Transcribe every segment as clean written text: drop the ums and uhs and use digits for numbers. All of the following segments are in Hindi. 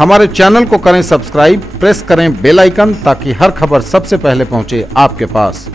हमारे चैनल को करें सब्सक्राइब, प्रेस करें बेल आइकन ताकि हर खबर सबसे पहले पहुंचे आपके पास।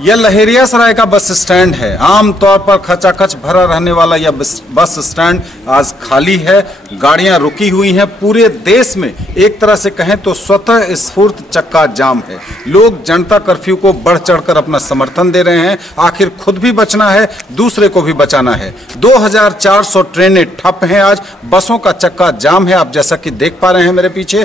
यह लहेरियासराय का बस स्टैंड है। आमतौर पर खचाखच भरा रहने वाला यह बस स्टैंड आज खाली है। गाड़ियां रुकी हुई हैं। पूरे देश में एक तरह से कहें तो स्वतः स्फूर्त चक्का जाम है। लोग जनता कर्फ्यू को बढ़ चढ़कर अपना समर्थन दे रहे हैं। आखिर खुद भी बचना है, दूसरे को भी बचाना है। 2400 ट्रेनें ठप हैं। आज बसों का चक्का जाम है। आप जैसा कि देख पा रहे हैं मेरे पीछे,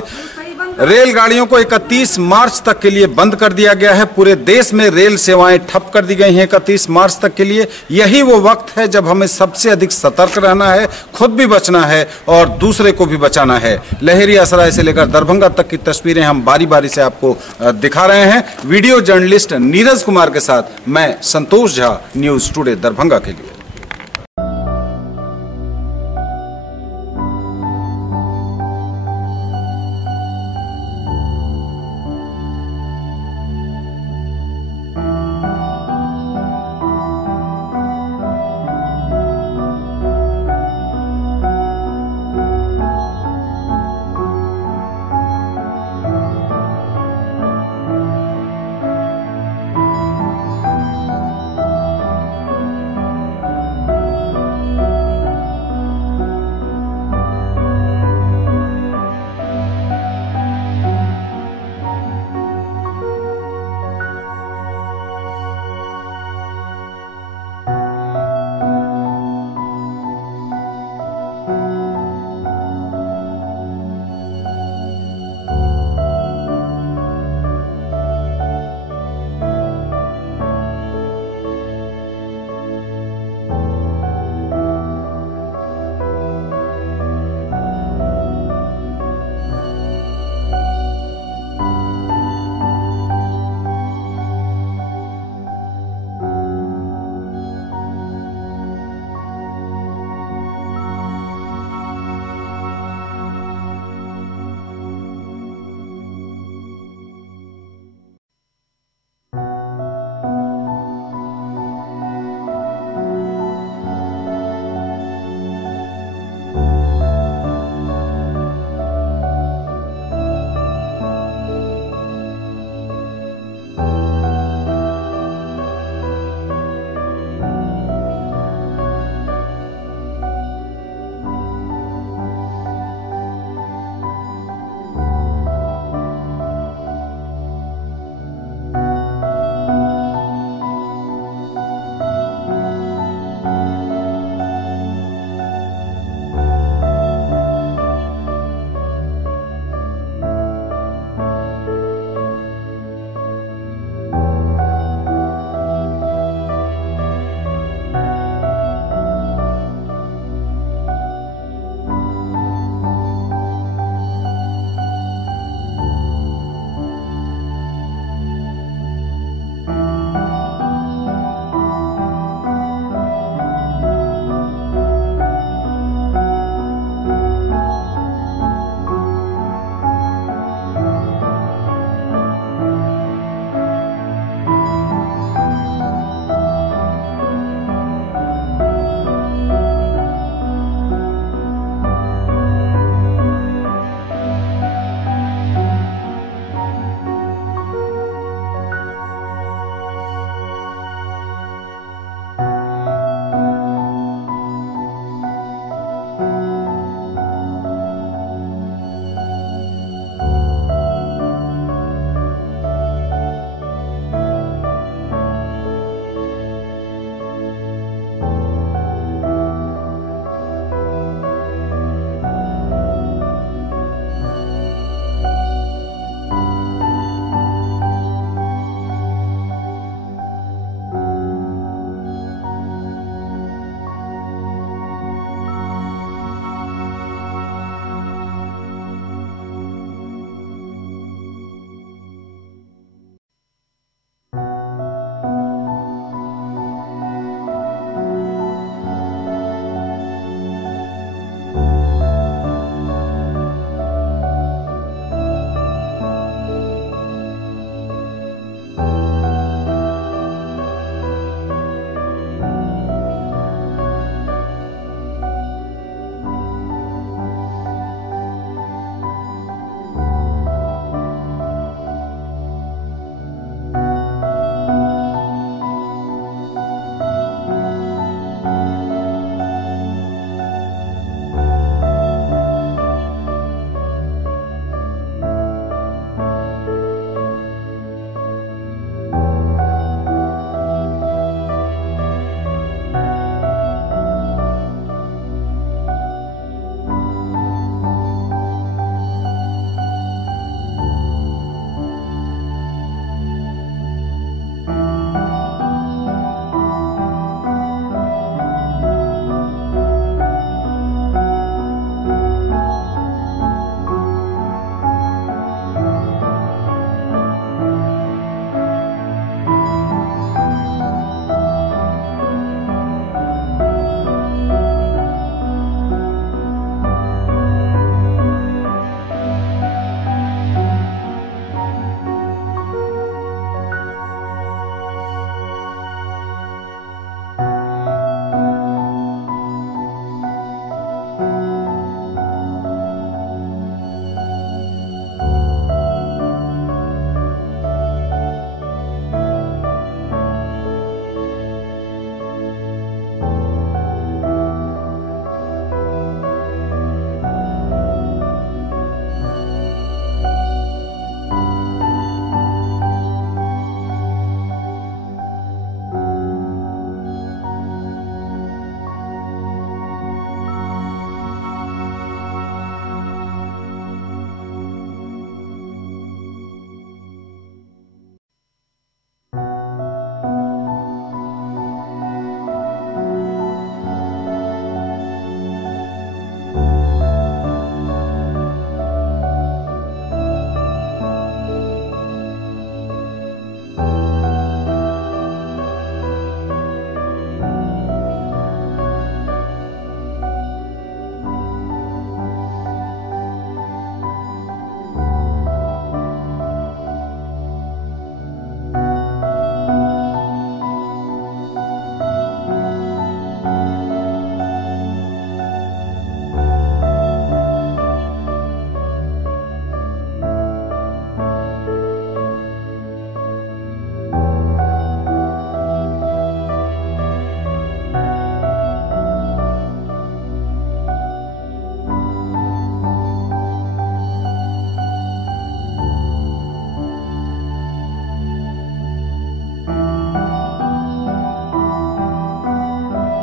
रेलगाड़ियों को 31 मार्च तक के लिए बंद कर दिया गया है। पूरे देश में रेल सेवाएं ठप कर दी गई हैं 31 मार्च तक के लिए। यही वो वक्त है जब हमें सबसे अधिक सतर्क रहना है, खुद भी बचना है और दूसरे को भी बचाना है। लहेरियासराय से लेकर दरभंगा तक की तस्वीरें हम बारी बारी से आपको दिखा रहे हैं। वीडियो जर्नलिस्ट नीरज कुमार के साथ मैं संतोष झा, न्यूज टुडे दरभंगा के लिए।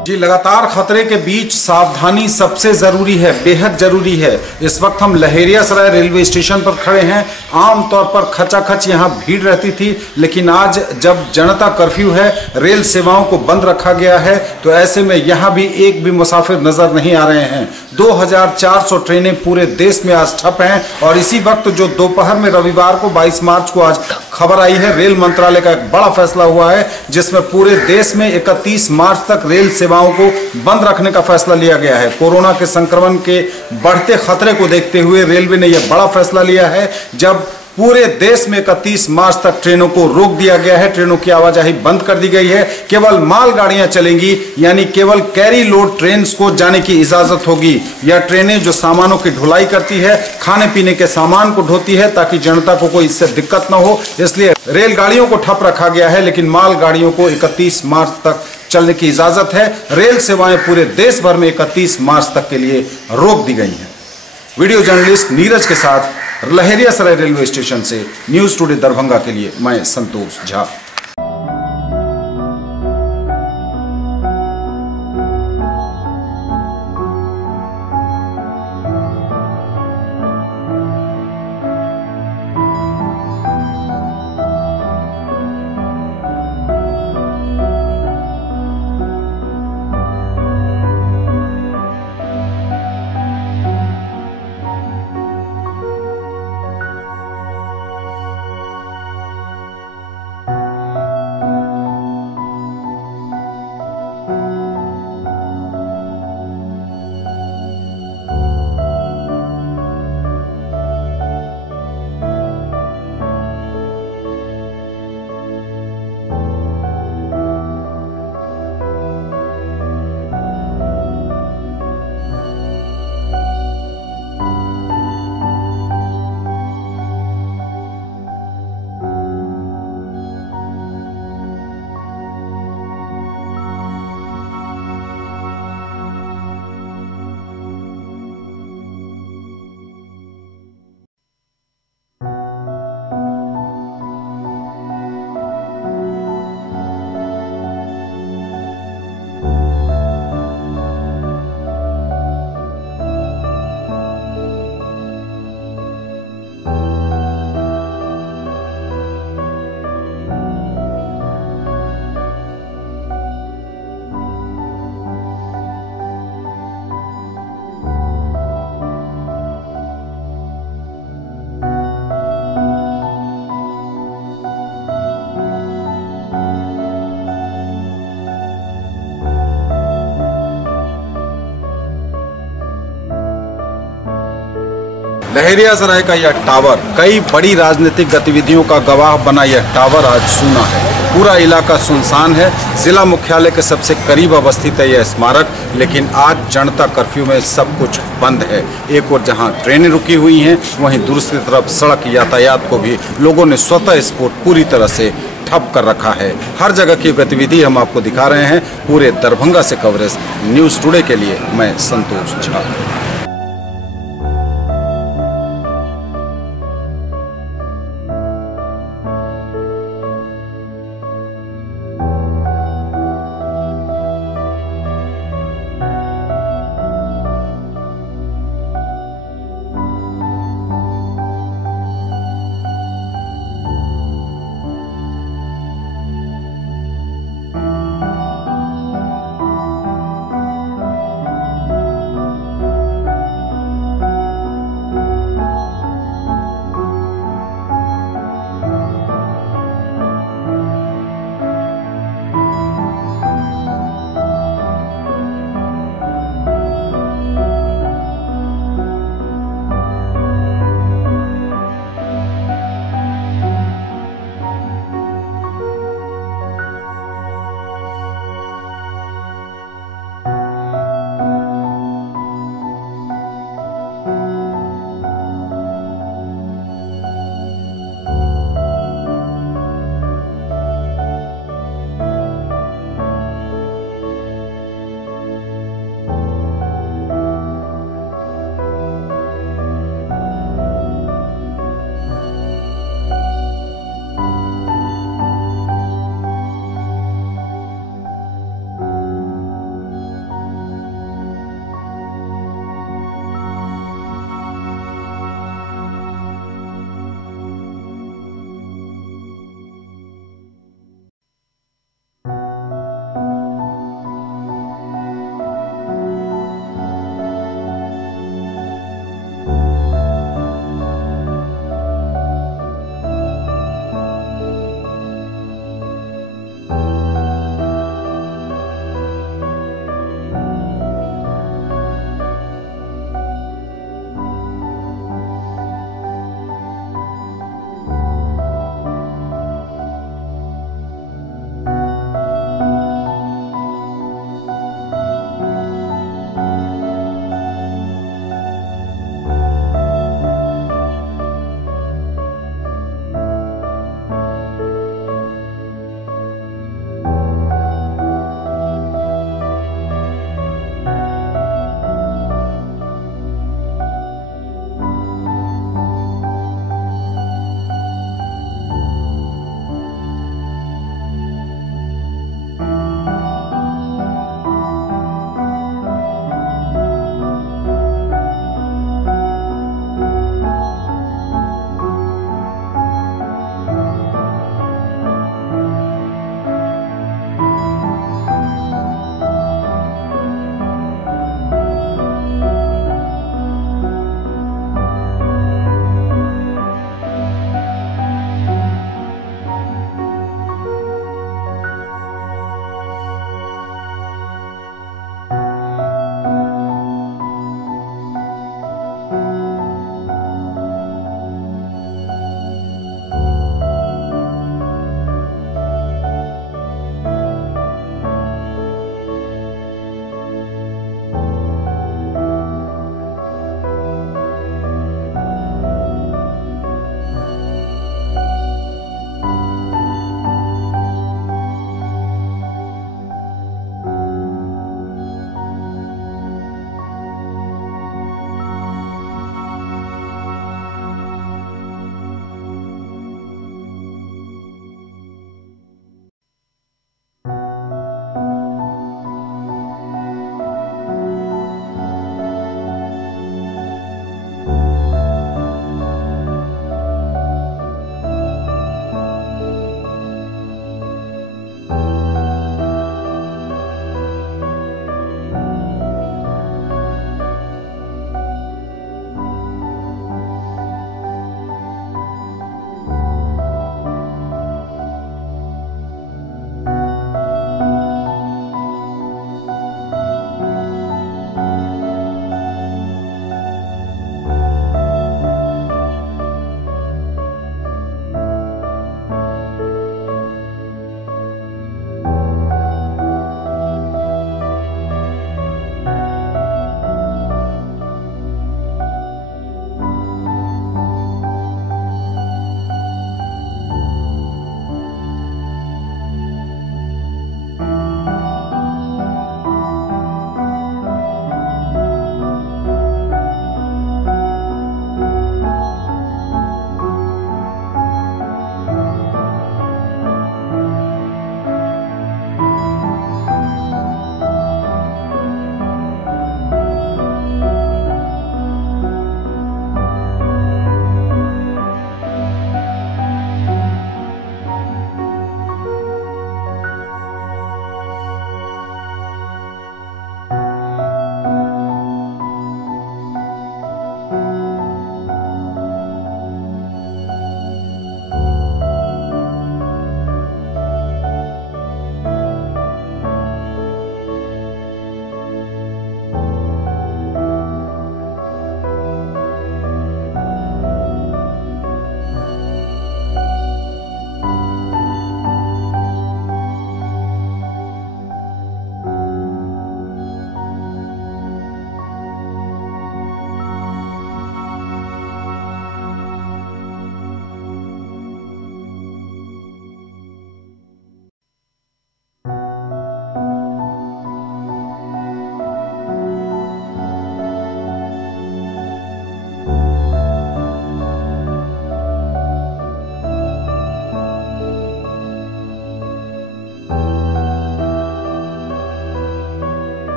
जी, लगातार खतरे के बीच सावधानी सबसे जरूरी है, बेहद जरूरी है। इस वक्त हम लहेरियासराय रेलवे स्टेशन पर खड़े हैं। आमतौर पर खचाखच यहाँ भीड़ रहती थी, लेकिन आज जब जनता कर्फ्यू है, रेल सेवाओं को बंद रखा गया है, तो ऐसे में यहाँ भी एक भी मुसाफिर नजर नहीं आ रहे हैं। 2400 ट्रेनें पूरे देश में आज ठप हैं। और इसी वक्त जो दोपहर में रविवार को 22 मार्च को आज खबर आई है, रेल मंत्रालय का एक बड़ा फैसला हुआ है, जिसमें पूरे देश में 31 मार्च तक रेल सेवाओं को बंद रखने का फैसला लिया गया है। कोरोना के संक्रमण के बढ़ते खतरे को देखते हुए रेलवे ने यह बड़ा फैसला लिया है, जब पूरे देश में 31 मार्च तक ट्रेनों को रोक दिया गया है। ट्रेनों की आवाजाही बंद कर दी गई है। केवल मालगाड़ियां चलेंगी, यानी केवल कैरी लोड ट्रेन को जाने की इजाजत होगी। यह ट्रेनें जो सामानों की ढुलाई करती है, खाने पीने के सामान को ढोती है, ताकि जनता को कोई इससे दिक्कत न हो, इसलिए रेलगाड़ियों को ठप रखा गया है। लेकिन मालगाड़ियों को 31 मार्च तक चलने की इजाजत है। रेल सेवाएं पूरे देश भर में 31 मार्च तक के लिए रोक दी गई हैं। वीडियो जर्नलिस्ट नीरज के साथ लहेरियासराय रेलवे स्टेशन से न्यूज टुडे दरभंगा के लिए मैं संतोष झा। लहेरियासराय का यह टावर कई बड़ी राजनीतिक गतिविधियों का गवाह बना। यह टावर आज सूना है, पूरा इलाका सुनसान है। जिला मुख्यालय के सबसे करीब अवस्थित है यह स्मारक, लेकिन आज जनता कर्फ्यू में सब कुछ बंद है। एक और जहां ट्रेनें रुकी हुई हैं, वहीं दूसरी तरफ सड़क यातायात को भी लोगों ने स्वतः स्फूर्त पूरी तरह से ठप कर रखा है। हर जगह की गतिविधि हम आपको दिखा रहे हैं। पूरे दरभंगा से कवरेज न्यूज टुडे के लिए मैं संतोष झा।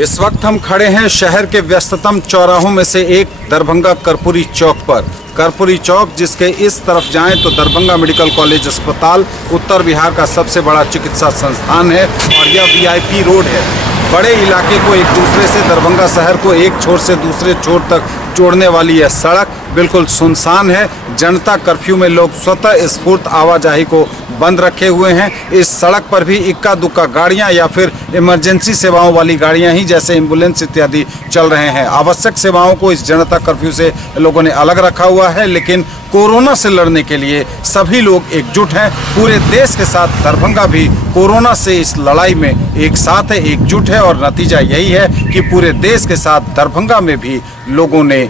इस वक्त हम खड़े हैं शहर के व्यस्ततम चौराहों में से एक दरभंगा कर्पूरी चौक पर। कर्पूरी चौक जिसके इस तरफ जाएं तो दरभंगा मेडिकल कॉलेज अस्पताल उत्तर बिहार का सबसे बड़ा चिकित्सा संस्थान है और यह वीआईपी रोड है। बड़े इलाके को एक दूसरे से, दरभंगा शहर को एक छोर से दूसरे छोर तक जोड़ने वाली यह सड़क बिल्कुल सुनसान है। जनता कर्फ्यू में लोग स्वतः स्फूर्त आवाजाही को बंद रखे हुए हैं। इस सड़क पर भी इक्का दुक्का गाड़ियां या फिर इमरजेंसी सेवाओं वाली गाड़ियां ही जैसे एम्बुलेंस इत्यादि चल रहे हैं। आवश्यक सेवाओं को इस जनता कर्फ्यू से लोगों ने अलग रखा हुआ है, लेकिन कोरोना से लड़ने के लिए सभी लोग एकजुट हैं। पूरे देश के साथ दरभंगा भी कोरोना से इस लड़ाई में एक साथ है, एकजुट है और नतीजा यही है कि पूरे देश के साथ दरभंगा में भी लोगों ने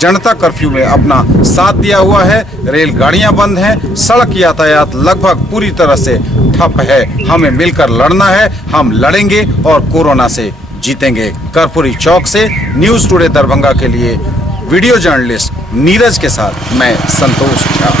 जनता कर्फ्यू में अपना साथ दिया हुआ है। रेलगाड़ियां बंद हैं, सड़क यातायात लगभग पूरी तरह से ठप है। हमें मिलकर लड़ना है, हम लड़ेंगे और कोरोना से जीतेंगे। कर्पूरी चौक से न्यूज़ टुडे दरभंगा के लिए वीडियो जर्नलिस्ट नीरज के साथ मैं संतोष झा।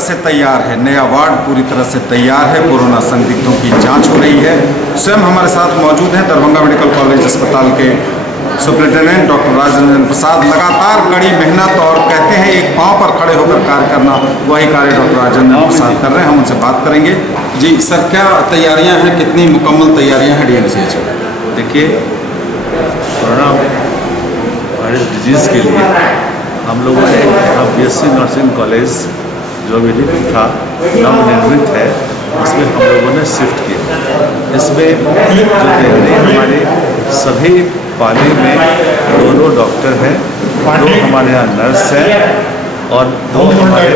से तैयार है, नया वार्ड पूरी तरह से तैयार है। कोरोना संदिग्धों की जांच हो रही है। स्वयं हमारे साथ मौजूद हैं दरभंगा मेडिकल कॉलेज अस्पताल के सुप्रिंटेंडेंट डॉक्टर राजरंजन प्रसाद। लगातार कड़ी मेहनत और कहते हैं एक पांव पर खड़े होकर कार्य करना, वही कार्य डॉक्टर राजरंजन प्रसाद कर रहे हैं। हम उनसे बात करेंगे। जी सर, क्या तैयारियां हैं, कितनी मुकम्मल तैयारियां हैं DMCH में? देखिए, कोरोना वायरस डिजीज़ के लिए हम लोगों ने यहाँ BSc नर्सिंग कॉलेज जो अभी रिक्त था, नवनिर्मित है, उसमें हम लोगों ने शिफ्ट किया। इसमें जो तैयारी हमारे सभी पाली में 2 डॉक्टर हैं, 2 हमारे यहाँ नर्स हैं और 2 हमारे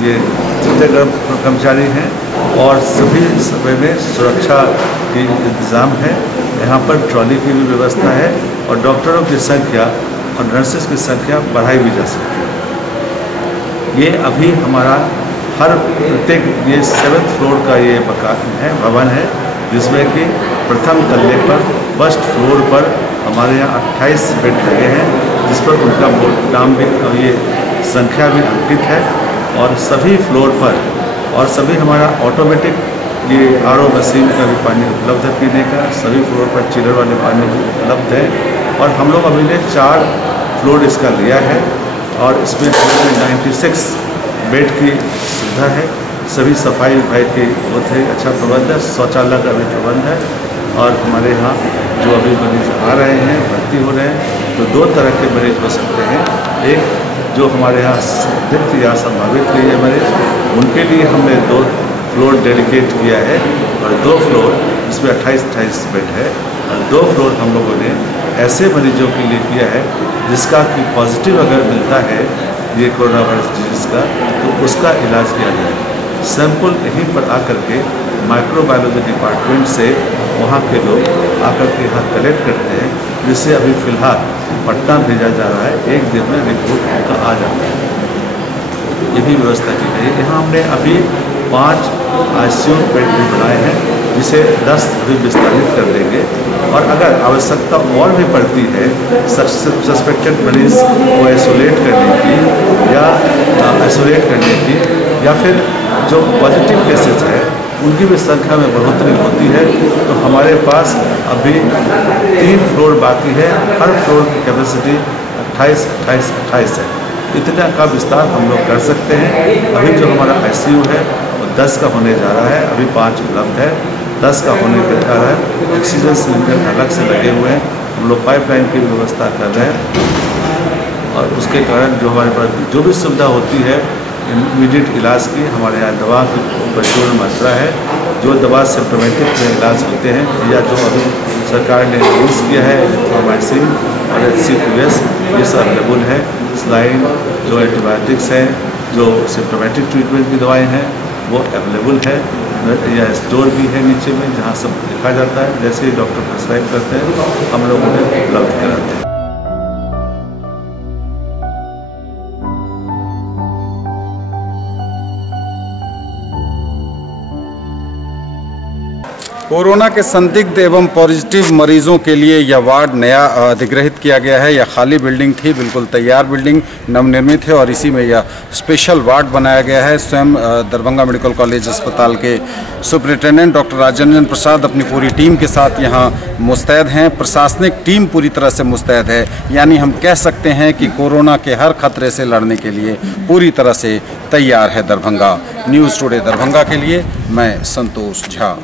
ये कर्मचारी हैं और सभी समय में सुरक्षा की इंतज़ाम है। यहाँ पर ट्रॉली की भी व्यवस्था है और डॉक्टरों की संख्या और नर्सेस की संख्या बढ़ाई भी जा सकती है। ये अभी हमारा हर प्रत्येक ये 7th फ्लोर का ये मकान है, भवन है, जिसमें कि प्रथम तल्ले पर फर्स्ट फ्लोर पर हमारे यहाँ 28 बेड लगे हैं, जिस पर उनका नाम भी ये संख्या भी अंकित है। और सभी फ्लोर पर और सभी हमारा ऑटोमेटिक ये RO मशीन का भी पानी उपलब्ध है पीने का। सभी फ्लोर पर चिलर वाले पानी भी उपलब्ध है और हम लोग अभी ने 4 फ्लोर इसका लिया है और इसमें 96 बेड की सुविधा है। सभी सफाई विभाग की बहुत ही अच्छा प्रबंध है, शौचालय का भी प्रबंध है। और हमारे यहाँ जो अभी मरीज आ रहे हैं, भर्ती हो रहे हैं, तो 2 तरह के मरीज हो सकते हैं। एक जो हमारे यहाँ संदिग्ध या संभावित है मरीज, उनके लिए हमने 2 फ्लोर डेडिकेट किया है और 2 फ्लोर इसमें 28 बेड है और 2 फ्लोर हम लोगों ने ऐसे मरीजों के लिए किया है जिसका कि पॉजिटिव अगर मिलता है ये कोरोना वायरस डिजीज़ का, तो उसका इलाज किया जाए। सैंपल यहीं पर आकर के माइक्रोबायोलॉजी डिपार्टमेंट से वहाँ के लोग आकर के यहाँ कलेक्ट करते हैं, जिससे अभी फ़िलहाल पटना भेजा जा रहा है। 1 दिन में रिपोर्ट उनका आ जाता है। ये भी व्यवस्था की गई है। यहाँ हमने अभी 5 ICU बेड भी बनाए हैं, जिसे 10 अभी विस्तारित कर देंगे और अगर आवश्यकता और भी पड़ती है सस्पेक्टेड मरीज को आइसोलेट करने की या फिर जो पॉजिटिव केसेस है उनकी भी संख्या में बढ़ोतरी होती है, तो हमारे पास अभी 3 फ्लोर बाकी है। हर फ्लोर की कैपेसिटी 28 है। इतना का विस्तार हम लोग कर सकते हैं। अभी जो हमारा ICU है वो 10 का होने जा रहा है, अभी 5 उपलब्ध है, 10 का होने जा रहा है। ऑक्सीजन सिलेंडर अलग से लगे हुए हैं, हम लोग पाइपलाइन की व्यवस्था कर रहे हैं और उसके कारण जो हमारे पास जो भी सुविधा होती है इमीडिएट इलाज की, हमारे यहाँ दवा की प्रचुर मात्रा है। जो दवा सिम्टोमेटिक में इलाज होते हैं या जो अभी सरकार ने यूज़ किया है एजिथ्रोमाइसिन और HCQS, ये सब अवेलेबल है। स्लाइन जो एंटीबायोटिक्स हैं, जो सिम्टोमेटिक ट्रीटमेंट की दवाएं हैं, वो अवेलेबल है। या स्टोर भी है नीचे में जहाँ सब लिखा जाता है। जैसे ही डॉक्टर प्रिस्क्राइब करते हैं हम लोग उन्हें उपलब्ध कराते हैं। कोरोना के संदिग्ध एवं पॉजिटिव मरीजों के लिए यह वार्ड नया अधिग्रहित किया गया है। यह खाली बिल्डिंग थी, बिल्कुल तैयार बिल्डिंग नवनिर्मित है और इसी में यह स्पेशल वार्ड बनाया गया है। स्वयं दरभंगा मेडिकल कॉलेज अस्पताल के सुप्रिंटेंडेंट डॉक्टर राजरंजन प्रसाद अपनी पूरी टीम के साथ यहाँ मुस्तैद हैं। प्रशासनिक टीम पूरी तरह से मुस्तैद है, यानी हम कह सकते हैं कि कोरोना के हर खतरे से लड़ने के लिए पूरी तरह से तैयार है दरभंगा। न्यूज़ टुडे दरभंगा के लिए मैं संतोष झा।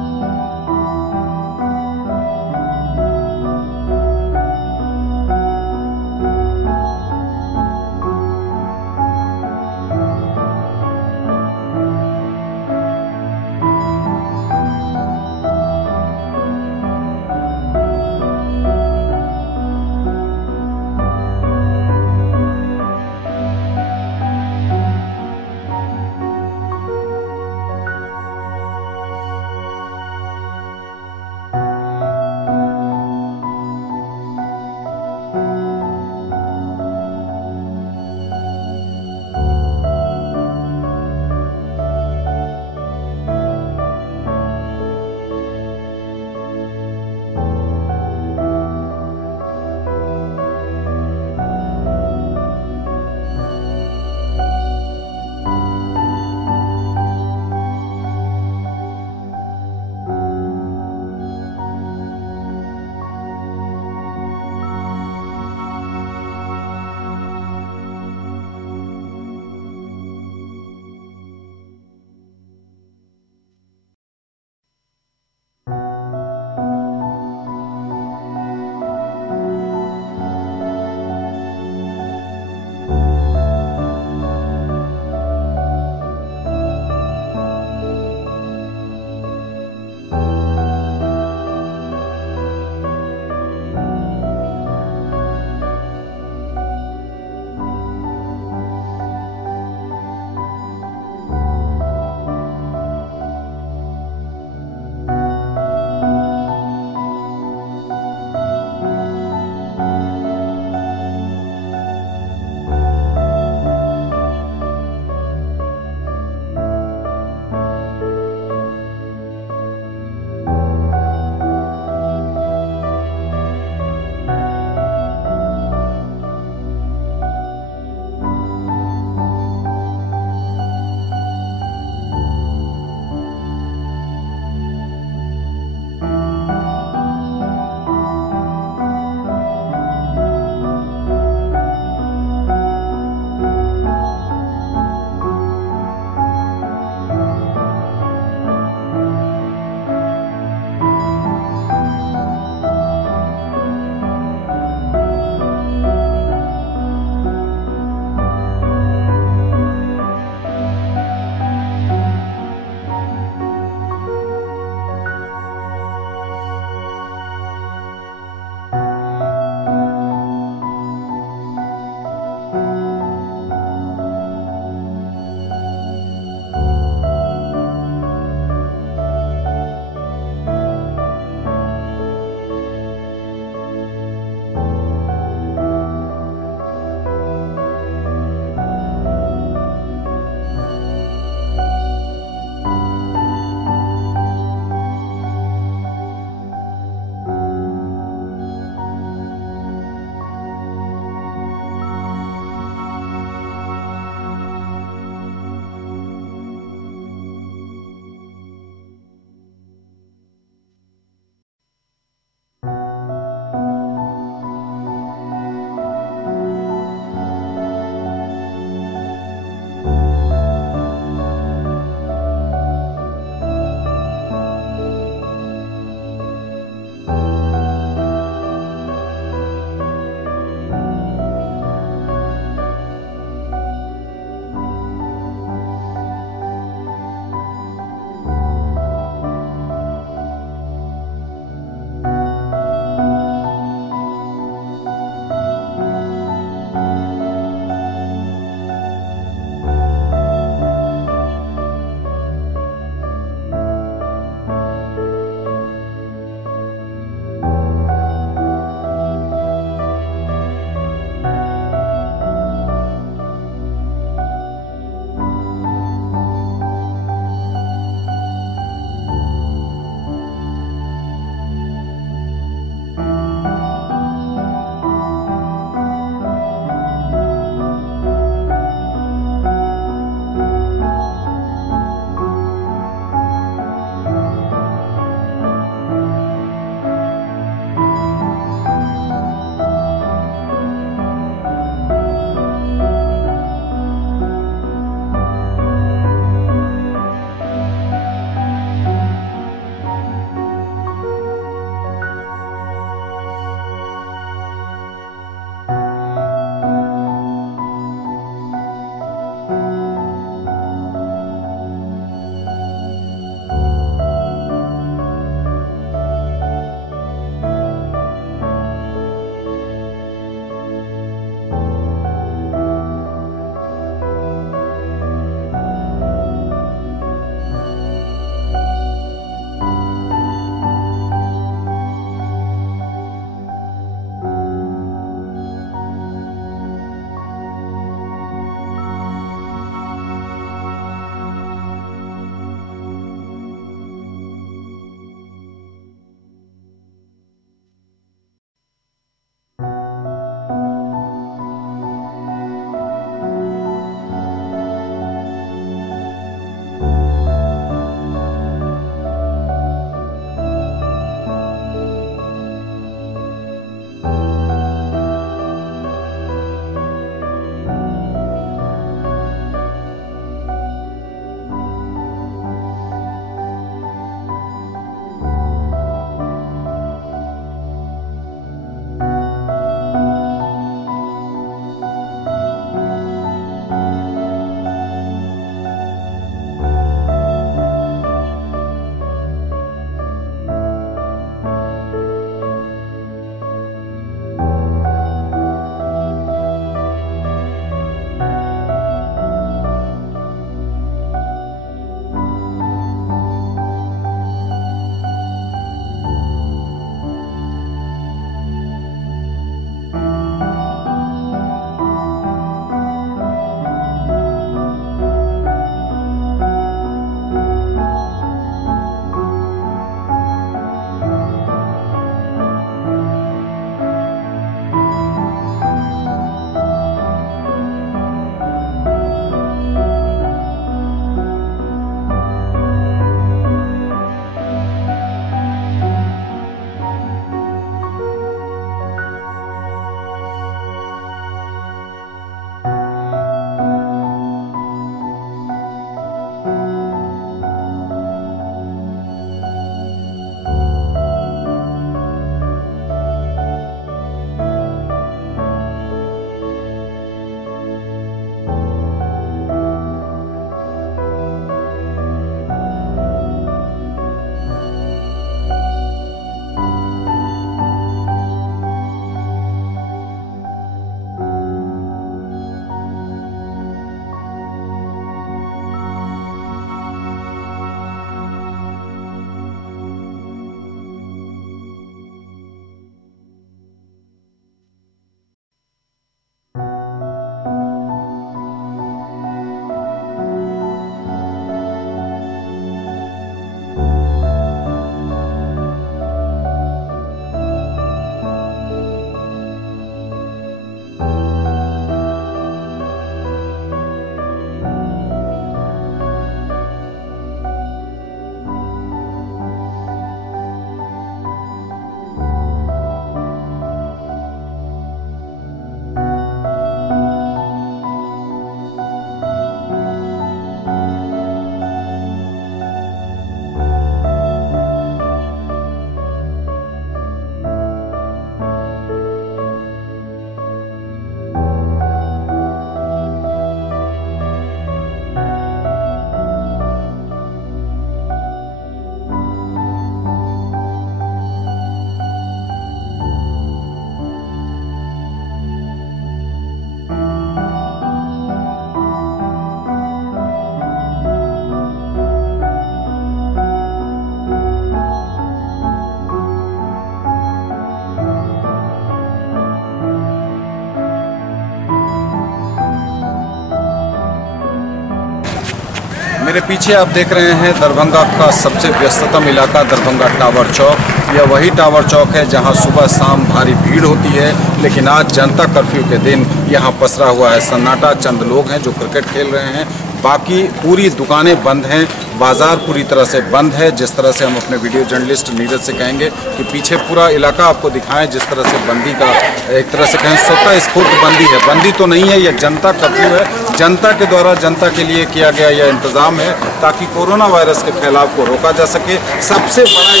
मेरे पीछे आप देख रहे हैं दरभंगा का सबसे व्यस्ततम इलाका दरभंगा टावर चौक। यह वही टावर चौक है जहां सुबह शाम भारी भीड़ होती है, लेकिन आज जनता कर्फ्यू के दिन यहां पसरा हुआ है सन्नाटा। चंद लोग हैं जो क्रिकेट खेल रहे हैं, बाकी पूरी दुकानें बंद हैं, बाजार पूरी तरह से बंद है। जिस तरह से हम अपने वीडियो जर्नलिस्ट नीरज से कहेंगे कि पीछे पूरा इलाका आपको दिखाएं, जिस तरह से बंदी का एक तरह से कहें स्वतः स्फूर्त बंदी है। बंदी तो नहीं है, यह जनता कर्फ्यू है। जनता के द्वारा जनता के लिए किया गया यह इंतज़ाम है ताकि कोरोना वायरस के फैलाव को रोका जा सके। सबसे बड़ी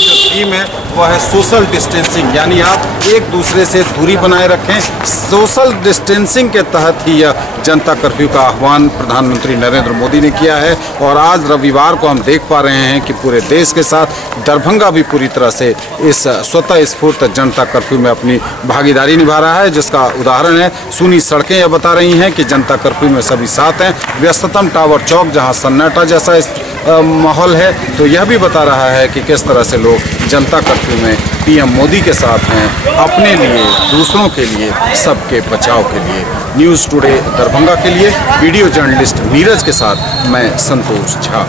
जो थीम है वह है सोशल डिस्टेंसिंग, यानी आप एक दूसरे से दूरी बनाए रखें। सोशल डिस्टेंसिंग के तहत ही यह जनता कर्फ्यू का आह्वान प्रधानमंत्री नरेंद्र मोदी ने किया है। और आज रविवार को हम देख पा रहे हैं कि पूरे देश के साथ दरभंगा भी पूरी तरह से इस स्वतः स्फूर्त जनता कर्फ्यू में अपनी भागीदारी निभा रहा है, जिसका उदाहरण है सूनी सड़कें यह बता रही हैं कि जनता कर्फ्यू में सभी साथ हैं। व्यस्ततम टावर चौक जहां सन्नाटा जैसा माहौल है, तो यह भी बता रहा है कि किस तरह से लोग जनता कर्फ्यू में पीएम मोदी के साथ हैं, अपने लिए, दूसरों के लिए, सबके बचाव के लिए। न्यूज़ टुडे दरभंगा के लिए वीडियो जर्नलिस्ट नीरज के साथ मैं संतोष झा।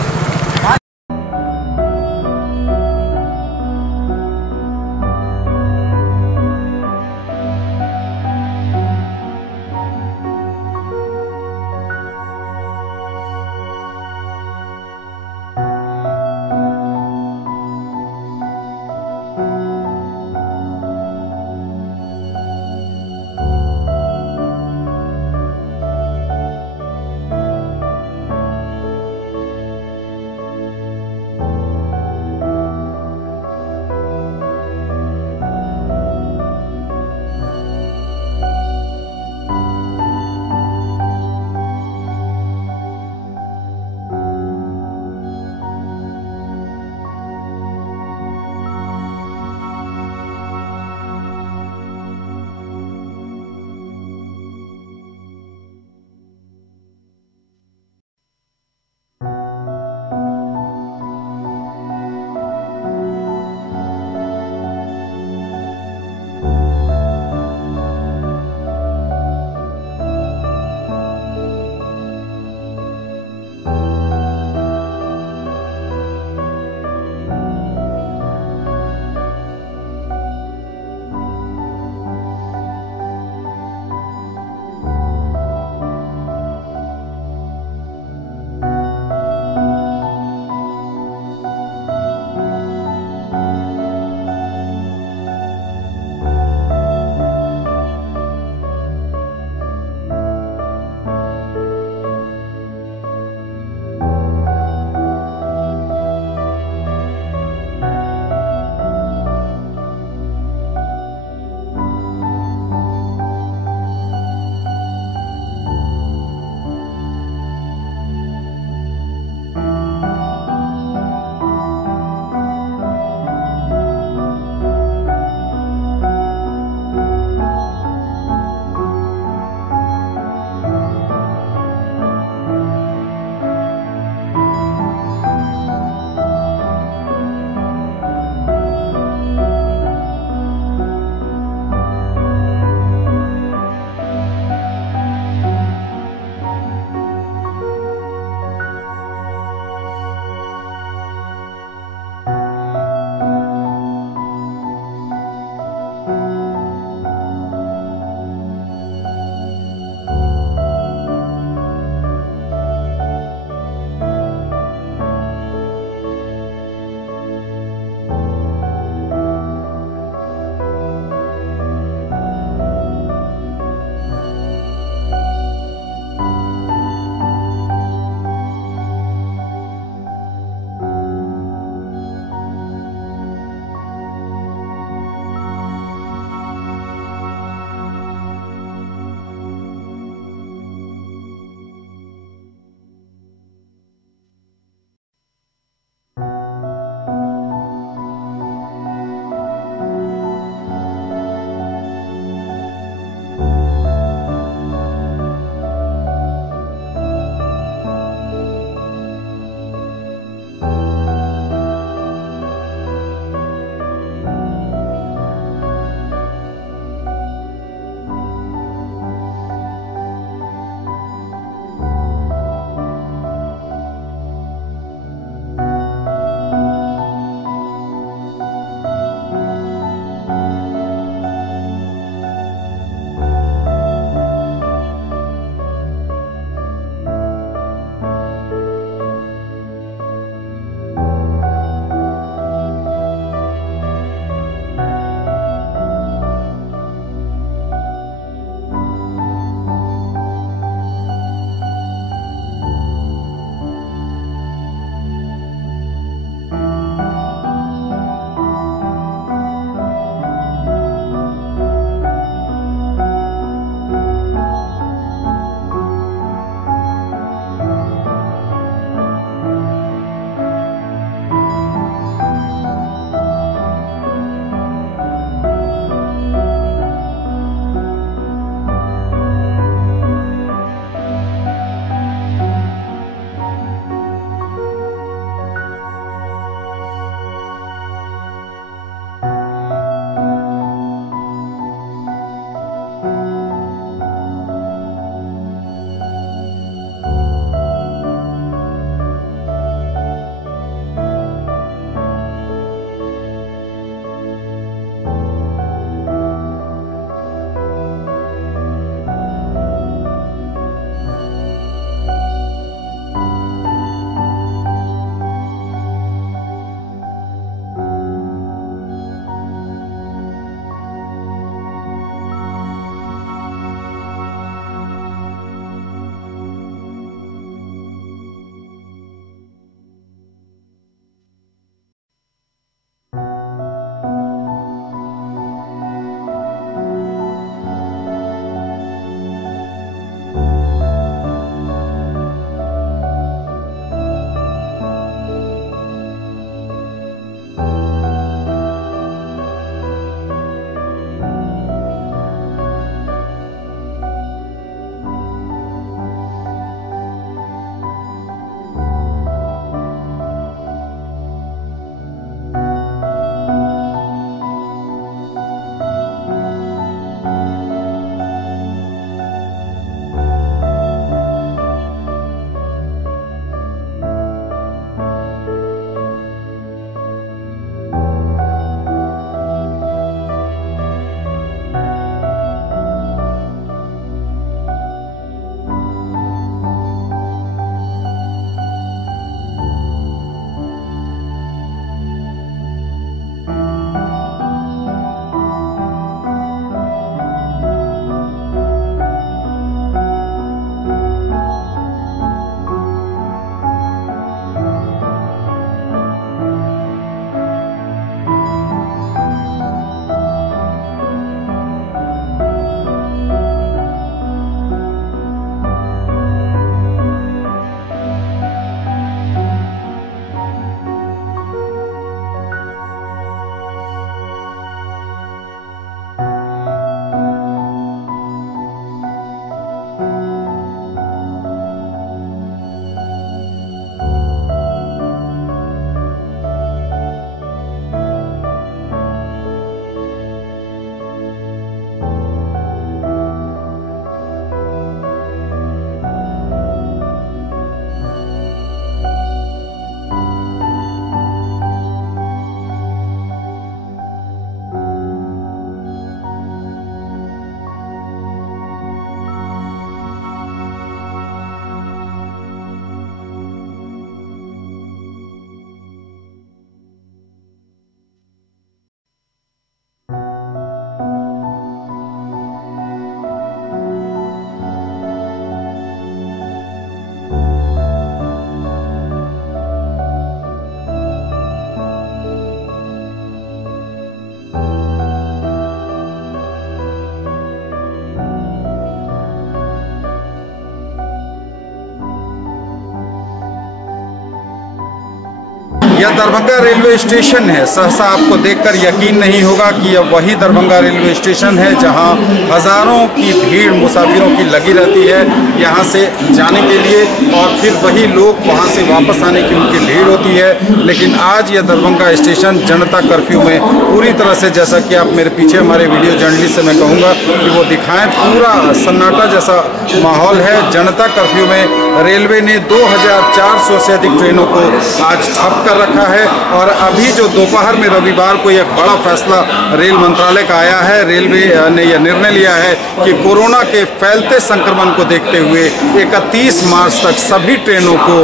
यह दरभंगा रेलवे स्टेशन है। सहसा आपको देखकर यकीन नहीं होगा कि यह वही दरभंगा रेलवे स्टेशन है जहां हजारों की भीड़ मुसाफिरों की लगी रहती है यहां से जाने के लिए, और फिर वही लोग वहां से वापस आने की उनकी भीड़ होती है। लेकिन आज यह दरभंगा स्टेशन जनता कर्फ्यू में पूरी तरह से, जैसा कि आप मेरे पीछे हमारे वीडियो जर्नलिस्ट से मैं कहूँगा कि वो दिखाएं, पूरा सन्नाटा जैसा माहौल है। जनता कर्फ्यू में रेलवे ने 2400 से अधिक ट्रेनों को आज ठप कर रखा है। और अभी जो दोपहर में रविवार को एक बड़ा फैसला रेल मंत्रालय का आया है, रेलवे ने यह निर्णय लिया है कि कोरोना के फैलते संक्रमण को देखते हुए 31 मार्च तक सभी ट्रेनों को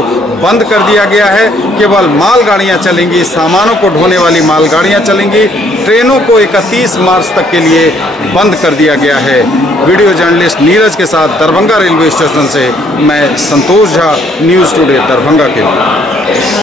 बंद कर दिया गया है। केवल मालगाड़ियां चलेंगी, सामानों को ढोने वाली मालगाड़ियां चलेंगी। ट्रेनों को 31 मार्च तक के लिए बंद कर दिया गया है। वीडियो जर्नलिस्ट नीरज के साथ दरभंगा रेलवे स्टेशन से मैं संतोष झा, न्यूज़ टुडे दरभंगा के लिए।